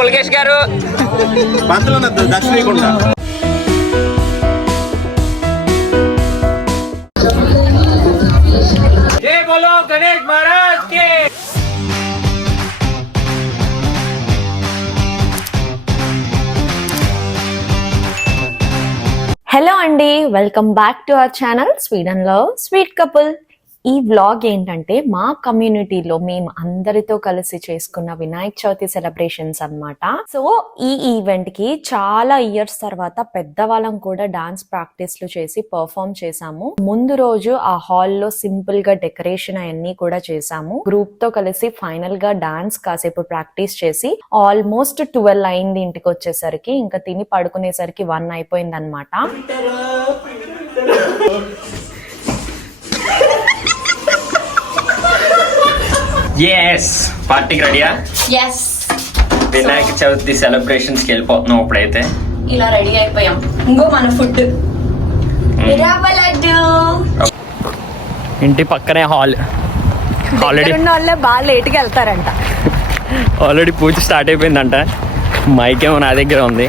పులకేష్ గారు దక్షిణీకుండా జై బోలో గణేష్ మహారాజ్ కి. హలో అండి, welcome back to our channel Sweden లో స్వీట్ కపుల్. ఈ వ్లాగ్ ఏంటంటే మా కమ్యూనిటీలో మేము అందరితో కలిసి చేసుకున్న వినాయక చవితి సెలబ్రేషన్స్ అన్నమాట. సో ఈ ఈవెంట్ కి చాలా ఇయర్స్ తర్వాత పెద్దవాళ్ళం కూడా డాన్స్ ప్రాక్టీస్లు చేసి పర్ఫామ్ చేసాము. ముందు రోజు ఆ హాల్లో సింపుల్ గా డెకరేషన్ అవన్నీ కూడా చేసాము. గ్రూప్ తో కలిసి ఫైనల్ గా డాన్స్ కాసేపు ప్రాక్టీస్ చేసి ఆల్మోస్ట్ 12 అయింది. ఇంటికి వచ్చేసరికి ఇంకా తిని పడుకునేసరికి 1 అయిపోయింది అనమాట. పార్టీకి రెడీయా? వినాయక చవితి సెలబ్రేషన్స్ కి వెళ్ళిపోతున్నాం. ఇప్పుడైతే ఇలా రెడీ అయిపోయాం. ఇంకో మన ఫుడ్ ఇంటి పక్కనే హాల్. ఆల్రెడీ వాళ్ళే బాగా లేట్గా వెళ్తారంట. ఆల్రెడీ పూజ స్టార్ట్ అయిపోయిందంట. మైక్ ఏమో నా దగ్గర ఉంది.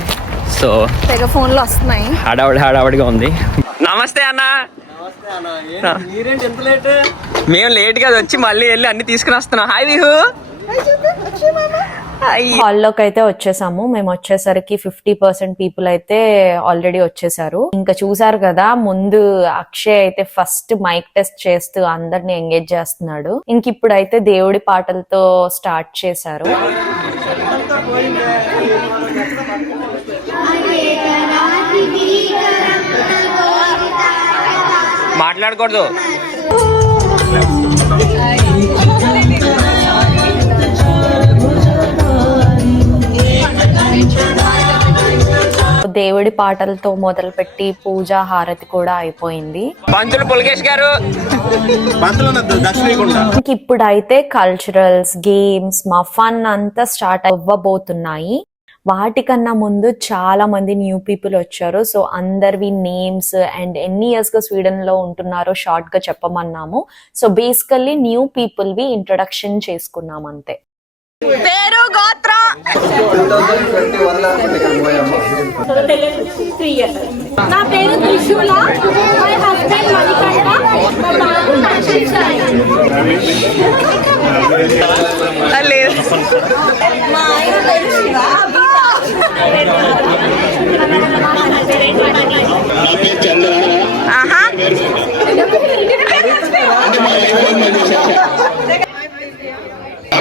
సో తెగ ఫోన్లు వస్తున్నాయి. హడావడిగా ఉంది. నమస్తే అన్న. మేము లేట్ గా వచ్చి మళ్ళీ వెళ్ళి అన్ని తీసుకుని వస్తున్నాం. హాయ్ విహు. హాల్లోకి అయితే వచ్చేసాము. మేము వచ్చేసరికి 50% పీపుల్ అయితే ఆల్రెడీ వచ్చేసారు. ఇంకా చూసారు కదా, ముందు అక్షయ్ అయితే ఫస్ట్ మైక్ టెస్ట్ చేస్తూ అందరిని ఎంగేజ్ చేస్తున్నాడు. ఇంక ఇప్పుడైతే దేవుడి పాటలతో స్టార్ట్ చేశారు. మాట్లాడకూడదు. దేవుడి పాటలతో మొదలుపెట్టి పూజా హారతి కూడా అయిపోయింది. పంతులు పులకేష్ గారు ఇప్పుడైతే కల్చరల్స్, గేమ్స్, మా ఫన్ అంతా స్టార్ట్ అవ్వబోతున్నాయి. వాటికన్నా ముందు చాలా మంది న్యూ పీపుల్ వచ్చారు. సో అందరివి నేమ్స్ అండ్ ఎన్ని ఇయర్స్ గా స్వీడన్ లో ఉంటున్నారో షార్ట్ గా చెప్పమన్నాము. సో బేసికల్లీ న్యూ పీపుల్ వి ఇంట్రొడక్షన్ చేసుకున్నాం అంతే. పేరు, గోత్రం. నా పేరు త్రిశూల. My husband Manikanta. మా బాబు నక్షిత్. మా ఆయన పేరు శివ.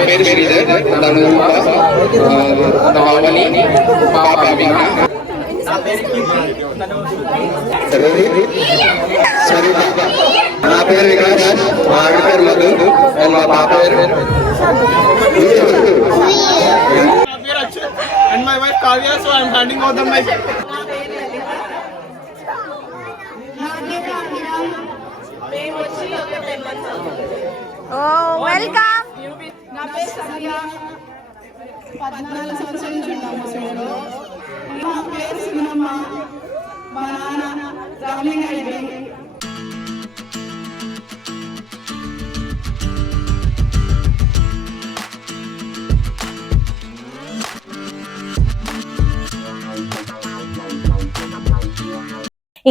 పేరు శ్రీధర్. నవని పాప మీనా. నా పేరు వికాస్. మా ఆవిడ పేరు మధు. మా పాప పేరు and my wife Kavya, so I'm handing over the mic. Oh, welcome. నా పేరు సంధ్య. 14 సంవత్సరాల నుంచి ఉన్నాము స్వీడన్లో. నా పేరు సునమ్మ. మా నాన్న రామలింగారెడ్డి.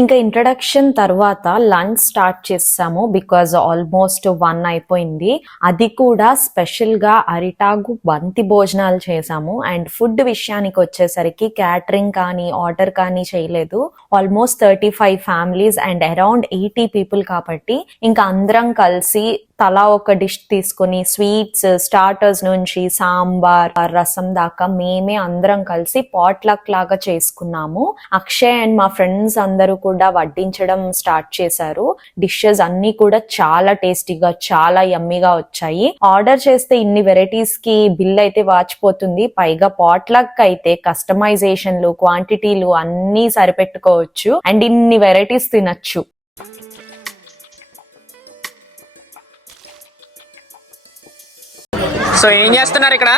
ఇంకా ఇంట్రడక్షన్ తర్వాత లంచ్ స్టార్ట్ చేసాము. బికాజ్ ఆల్మోస్ట్ 1 అయిపోయింది. అది కూడా స్పెషల్ గా అరిటాగు బంతి భోజనాలు చేసాము. అండ్ ఫుడ్ విషయానికి వచ్చేసరికి క్యాటరింగ్ కానీ ఆర్డర్ కానీ చేయలేదు. Almost 35 families and around 80 people కాబట్టి ఇంకా అందరం కలిసి తలా ఒక డిష్ తీసుకుని స్వీట్స్, స్టార్టర్స్ నుంచి సాంబార్, రసం దాకా మేమే అందరం కలిసి పాట్లక్ లాగా చేసుకున్నాము. అక్షయ్ అండ్ మా ఫ్రెండ్స్ అందరూ కూడా వడ్డించడం స్టార్ట్ చేశారు. డిషెస్ అన్ని కూడా చాలా టేస్టీగా, చాలా యమ్మీగా వచ్చాయి. ఆర్డర్ చేస్తే ఇన్ని వెరైటీస్ కి బిల్ అయితే వాచిపోతుంది. పైగా పాట్లక్ అయితే కస్టమైజేషన్లు, క్వాంటిటీలు అన్ని సరిపెట్టుకోవచ్చు అండ్ ఇన్ని వెరైటీస్ తినచ్చు. సో ఏం చేస్తున్నారు ఇక్కడ?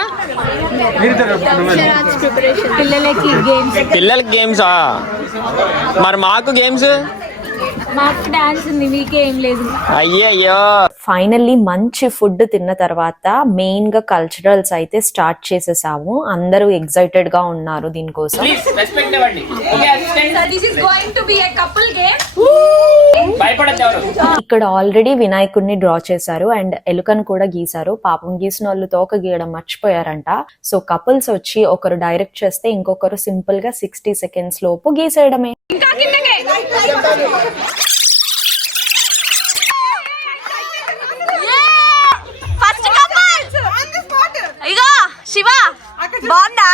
పిల్లలకి గేమ్సా? మరి మాకు గేమ్స్? మాకు డాన్స్ ఉంది, మీకే ఏం లేదు. అయ్యో ఫైనల్లీ మంచి ఫుడ్ తిన్న తర్వాత మెయిన్ గా కల్చరల్స్ అయితే స్టార్ట్ చేసేసాము. అందరూ ఎక్సైటెడ్ గా ఉన్నారు దీనికోసం. ఇక్కడ ఆల్రెడీ వినాయకుడిని డ్రా చేశారు అండ్ ఎలుకను కూడా గీశారు. పాపం గీసిన వాళ్ళు తోక గీయడం మర్చిపోయారంట. సో కపుల్స్ వచ్చి ఒకరు డైరెక్ట్ చేస్తే ఇంకొకరు సింపుల్ గా 60 సెకండ్స్ లోపు గీసేయడమే. శివా బాగుందా?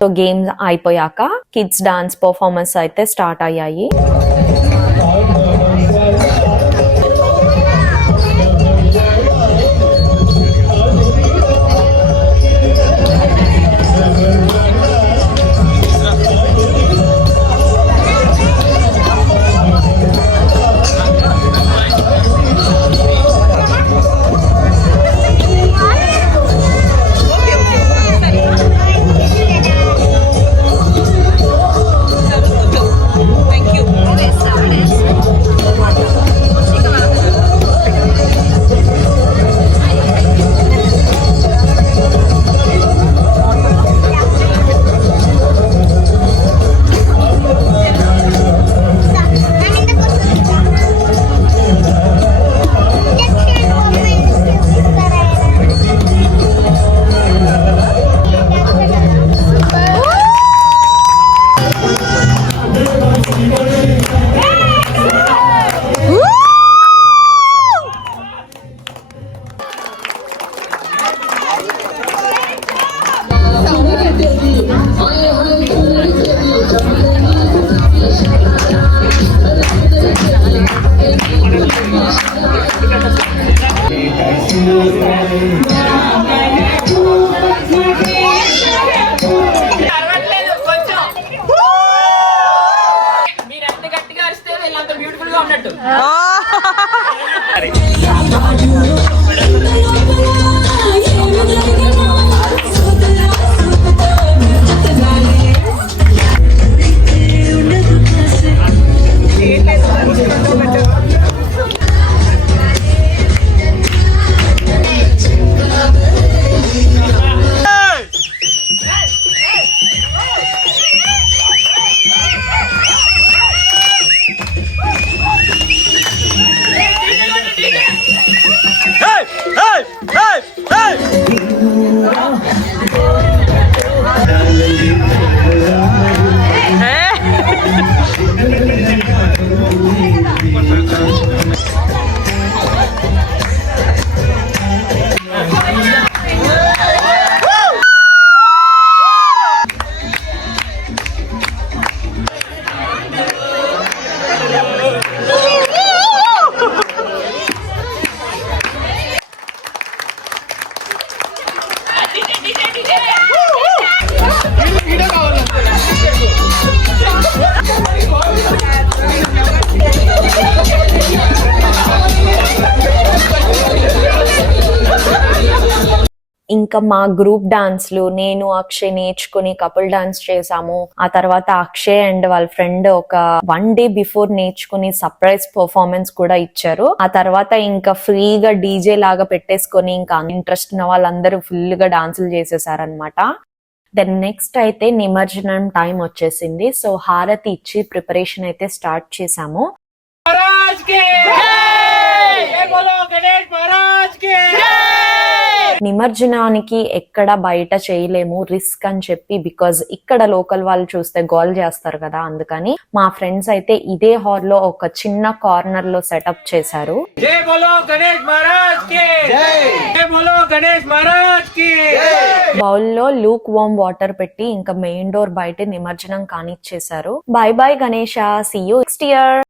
సో గేమ్స్ అయిపోయాక కిడ్స్ డాన్స్ పర్ఫార్మెన్స్ అయితే స్టార్ట్ అయ్యాయి. ఇంకా మా గ్రూప్ డాన్స్లు నేను అక్షయ్ నేర్చుకుని కపుల్ డాన్స్ చేసాము. ఆ తర్వాత అక్షయ్ అండ్ వాళ్ళ ఫ్రెండ్ ఒక 1 డే బిఫోర్ నేర్చుకుని సర్ప్రైజ్ పర్ఫార్మెన్స్ కూడా ఇచ్చారు. ఆ తర్వాత ఇంకా ఫ్రీగా డీజే లాగా పెట్టేసుకొని ఇంకా ఇంట్రెస్ట్ ఉన్న వాళ్ళందరూ ఫుల్ గా డాన్సులు చేసేసారనమాట. దెన్ నెక్స్ట్ అయితే నిమజ్జనం టైం వచ్చేసింది. సో హారతి ఇచ్చి ప్రిపరేషన్ అయితే స్టార్ట్ చేసాము. నిమజ్జనానికి ఎక్కడ బయట చేయలేము, రిస్క్ అని చెప్పి, బికాజ్ ఇక్కడ లోకల్ వాళ్ళు చూస్తే గోల్ చేస్తారు కదా, అందుకని మా ఫ్రెండ్స్ అయితే ఇదే హాల్ లో ఒక చిన్న కార్నర్ లో సెటప్ చేశారు. బౌల్ లో లూక్ వామ్ వాటర్ పెట్టి ఇంకా మెయిన్ డోర్ బయట నిమజ్జనం కానిచ్చేశారు. Bye bye Ganesha, see you next year.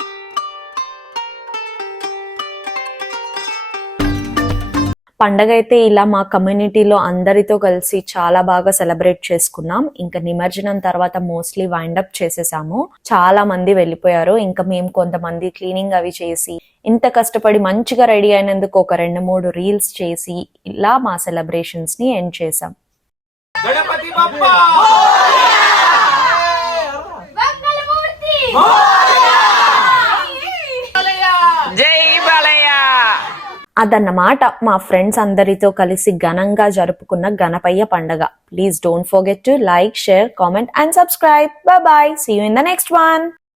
పండగ అయితే ఇలా మా కమ్యూనిటీలో అందరితో కలిసి చాలా బాగా సెలబ్రేట్ చేసుకున్నాం. ఇంకా నిమజ్జనం తర్వాత మోస్ట్లీ వైండ్ అప్ చేసేసాము. చాలా మంది వెళ్ళిపోయారు. ఇంకా మేము కొంతమంది క్లీనింగ్ అవి చేసి ఇంత కష్టపడి మంచిగా రెడీ అయినందుకు ఒక 2-3 రీల్స్ చేసి ఇలా మా సెలబ్రేషన్స్ ని ఎండ్ చేసాం. గణపతి బప్పా జై బాలయ్య. అదన్నమాట మా ఫ్రెండ్స్ అందరితో కలిసి ఘనంగా జరుపుకున్న గణపయ్య పండగ. Please don't forget to like, share, comment and subscribe. Bye bye. See you in the next one.